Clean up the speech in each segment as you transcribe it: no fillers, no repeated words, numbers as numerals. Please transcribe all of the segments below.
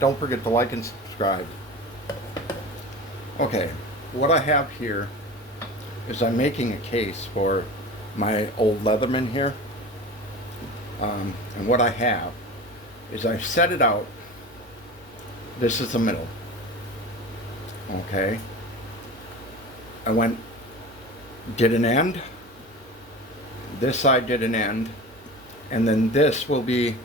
Don't forget to like and subscribe. Okay, what I have here is I'm making a case for my old Leatherman here. And what I have is I've set it out. This is the middle. Okay. I did an end. This side did an end. And then this will be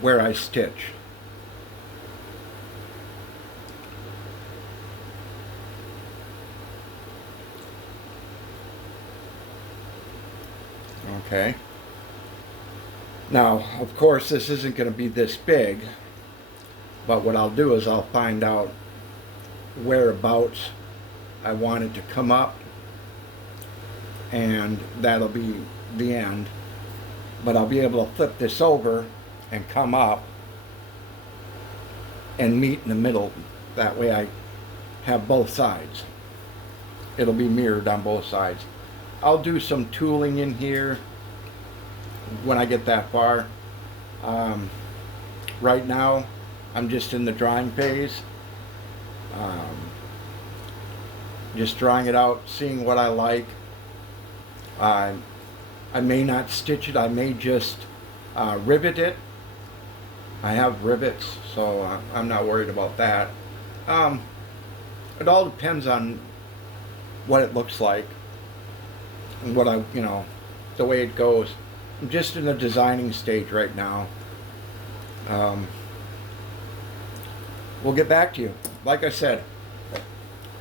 where I stitch. Okay. Now, of course, this isn't going to be this big, but what I'll do is I'll find out whereabouts I want it to come up, and that'll be the end. But I'll be able to flip this over and come up and meet in the middle. That way I have both sides. It'll be mirrored on both sides. I'll do some tooling in here when I get that far. Right now I'm just in the drawing phase, just drawing it out, seeing what I like. I may not stitch it, I may just rivet it. I have rivets, so I'm not worried about that. It all depends on what it looks like and what the way it goes. I'm just in the designing stage right now. We'll get back to you. Like I said,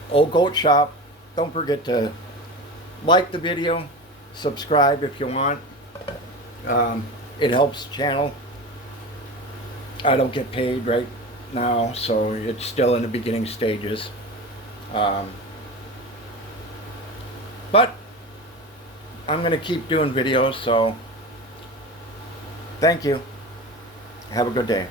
Old Goat Shop. Don't forget to like the video, subscribe if you want. It helps the channel. I don't get paid right now, so it's still in the beginning stages. But I'm going to keep doing videos, so thank you. Have a good day.